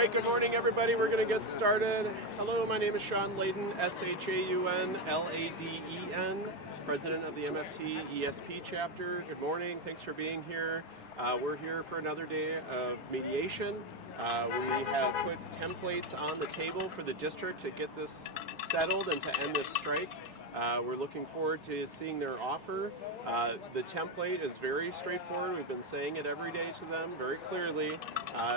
right, good morning everybody. We're going to get started. Hello, my name is Sean Layden, S-H-A-U-N-L-A-D-E-N, President of the MFT ESP chapter. Good morning, thanks for being here. We're here for another day of mediation. We have put templates on the table for the district to get this settled and to end this strike. We're looking forward to seeing their offer. The template is very straightforward. We've been saying it every day to them very clearly.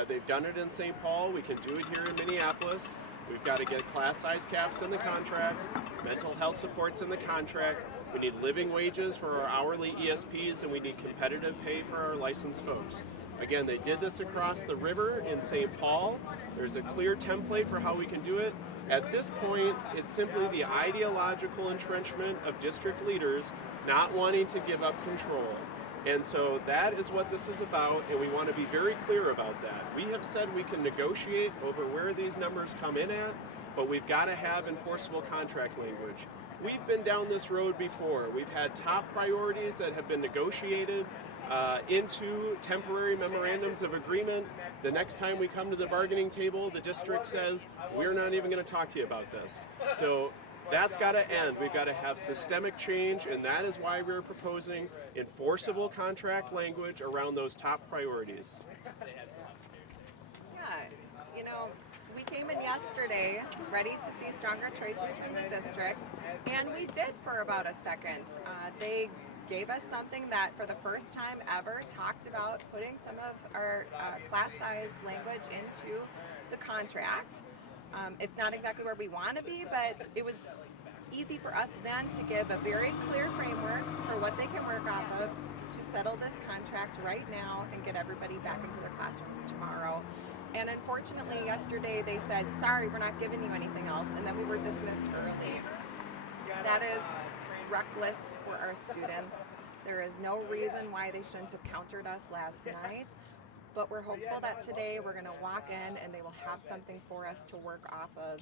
They've done it in St. Paul. We can do it here in Minneapolis. We've got to get class size caps in the contract, mental health supports in the contract. We need living wages for our hourly ESPs, and we need competitive pay for our licensed folks. Again, they did this across the river in St. Paul. There's a clear template for how we can do it. At this point, it's simply the ideological entrenchment of district leaders not wanting to give up control. And so that is what this is about, and we want to be very clear about that. We have said we can negotiate over where these numbers come in at, but we've got to have enforceable contract language. We've been down this road before. We've had top priorities that have been negotiated into temporary memorandums of agreement. The next time we come to the bargaining table, the district says, we're not even going to talk to you about this. So that's got to end. We've got to have systemic change, and that is why we're proposing enforceable contract language around those top priorities. Yeah, you know, we came in yesterday ready to see stronger choices from the district, and we did for about a second. They gave us something that for the first time ever talked about putting some of our class size language into the contract. It's not exactly where we want to be, but it was easy for us then to give a very clear framework for what they can work off of to settle this contract right now and get everybody back into their classrooms tomorrow. And unfortunately yesterday they said, sorry, we're not giving you anything else, and then we were dismissed early. That is reckless for our students. There is no reason why they shouldn't have countered us last night, but we're hopeful that today we're going to walk in and they will have something for us to work off of.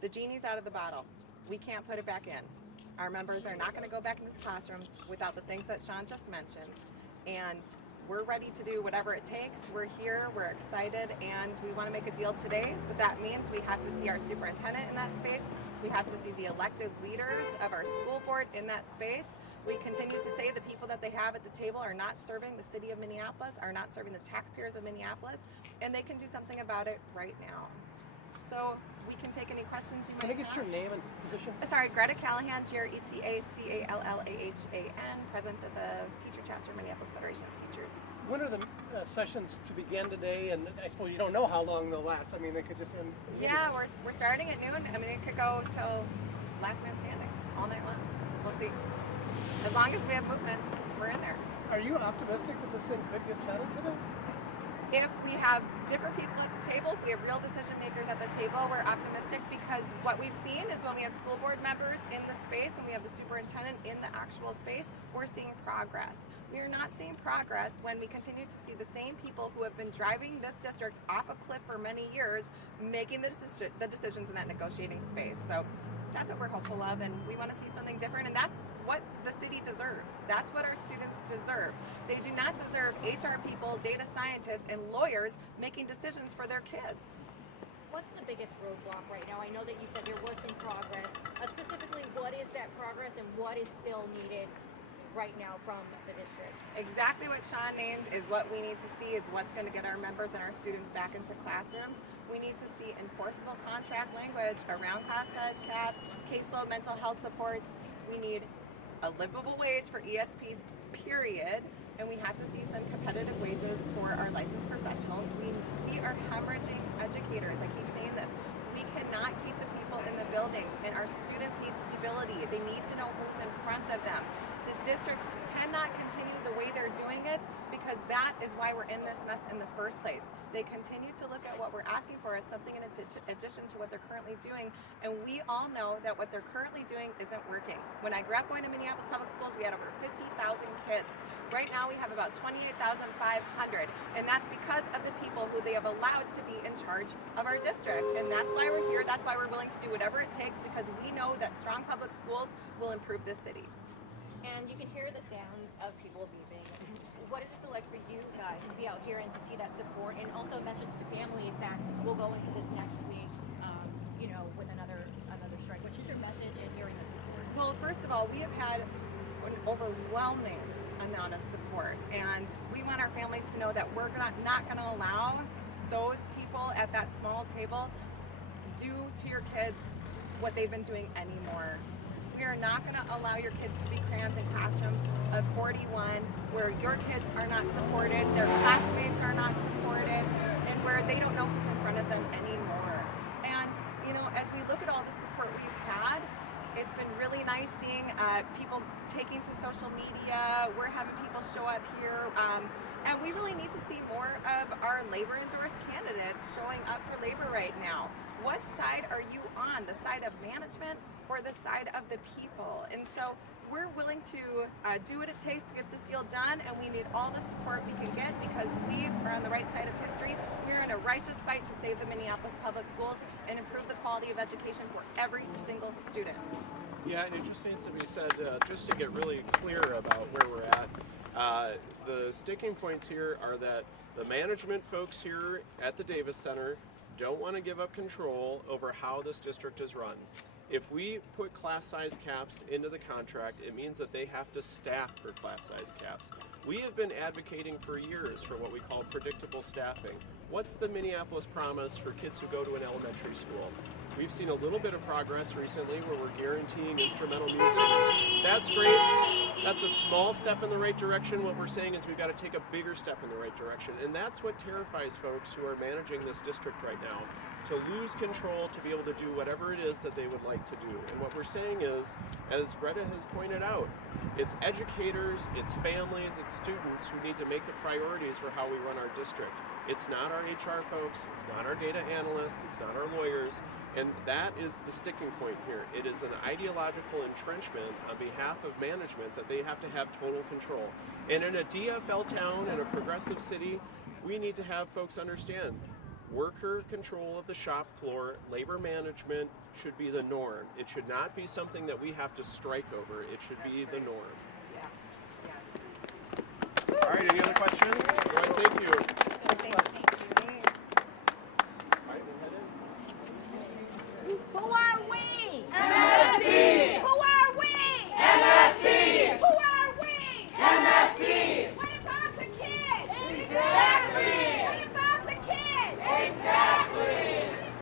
The genie's out of the bottle. We can't put it back in. Our members are not going to go back into the classrooms without the things that Sean just mentioned, and we're ready to do whatever it takes. We're here, we're excited, and we want to make a deal today, but that means we have to see our superintendent in that space. We have to see the elected leaders of our school board in that space. We continue to say the people that they have at the table are not serving the city of Minneapolis, are not serving the taxpayers of Minneapolis, and they can do something about it right now. So we can take any questions you might have. Can I get your name and position? Sorry, Greta Callahan, Chair, ETACALLAHAN, President of the Teacher Chapter, Minneapolis Federation of Teachers. When are the sessions to begin today? And I suppose you don't know how long they'll last. I mean, they could just end. Yeah, we're starting at noon. I mean, it could go till last man standing, all night long. We'll see. As long as we have movement, we're in there. Are you optimistic that this thing could get settled today? If we have different people at the table, if we have real decision makers at the table, we're optimistic, because what we've seen is when we have school board members in the space, when we have the superintendent in the actual space, we're seeing progress. We are not seeing progress when we continue to see the same people who have been driving this district off a cliff for many years making the decisions in that negotiating space. So that's what we're hopeful of, and we want to see something different, and that's what the city deserves. That's what our students deserve. They do not deserve HR people, data scientists, and lawyers making decisions for their kids. What's the biggest roadblock right now? I know that you said there was some progress. Specifically, what is that progress and what is still needed right now from the district? Exactly what Sean named is what we need to see, is what's going to get our members and our students back into classrooms. We need to see enforceable contract language around class size caps, caseload mental health supports. We need a livable wage for ESPs, period. And we have to see some competitive wages for our licensed professionals. We are hemorrhaging educators. I keep saying this. We cannot keep the people in the buildings, and our students need stability. They need to know who's in front of them. The district cannot continue the way they're doing it, because that is why we're in this mess in the first place. They continue to look at what we're asking for as something in addition to what they're currently doing, and we all know that what they're currently doing isn't working. When I grew up going to Minneapolis Public Schools, we had over 50,000 kids. Right now we have about 28,500, and that's because of the people who they have allowed to be in charge of our district. And that's why we're here. That's why we're willing to do whatever it takes, because we know that strong public schools will improve this city. And you can hear the sounds of people leaving. what does it feel like for you guys to be out here and to see that support, and also a message to families that will go into this next week, with another strike? Which is your message in hearing the support? Well, first of all, we have had an overwhelming amount of support, and we want our families to know that we're not going to allow those people at that small table do to your kids what they've been doing anymore. We are not going to allow your kids to be crammed in classrooms of 41 where your kids are not supported, their classmates are not supported, and where they don't know who's in front of them anymore. And, as we look at all the support we've had, it's been really nice seeing people taking to social media. We're having people show up here. And we really need to see more of our labor-endorsed candidates showing up for labor right now. What side are you on? The side of management or the side of the people? And so we're willing to do what it takes to get this deal done, and we need all the support we can get because we are on the right side of history. We're in a righteous fight to save the Minneapolis Public Schools and improve the quality of education for every single student. Yeah, and it just needs to be said, just to get really clear about where we're at. The sticking points here are that the management folks here at the Davis Center don't want to give up control over how this district is run. If we put class size caps into the contract, it means that they have to staff for class size caps. We have been advocating for years for what we call predictable staffing. What's the Minneapolis promise for kids who go to an elementary school? We've seen a little bit of progress recently where we're guaranteeing instrumental music. That's great. That's a small step in the right direction. What we're saying is we've got to take a bigger step in the right direction. And that's what terrifies folks who are managing this district right now, to lose control, to be able to do whatever it is that they would like to do. And what we're saying is, as Greta has pointed out, it's educators, it's families, it's students who need to make the priorities for how we run our district. It's not our HR folks, it's not our data analysts, it's not our lawyers, and that is the sticking point here. It is an ideological entrenchment on behalf of management that they have to have total control. And in a DFL town, in a progressive city, we need to have folks understand worker control of the shop floor, labor management should be the norm. It should not be something that we have to strike over. It should be the norm. Yes. All right, any other questions? Otherwise, thank you. Thank you.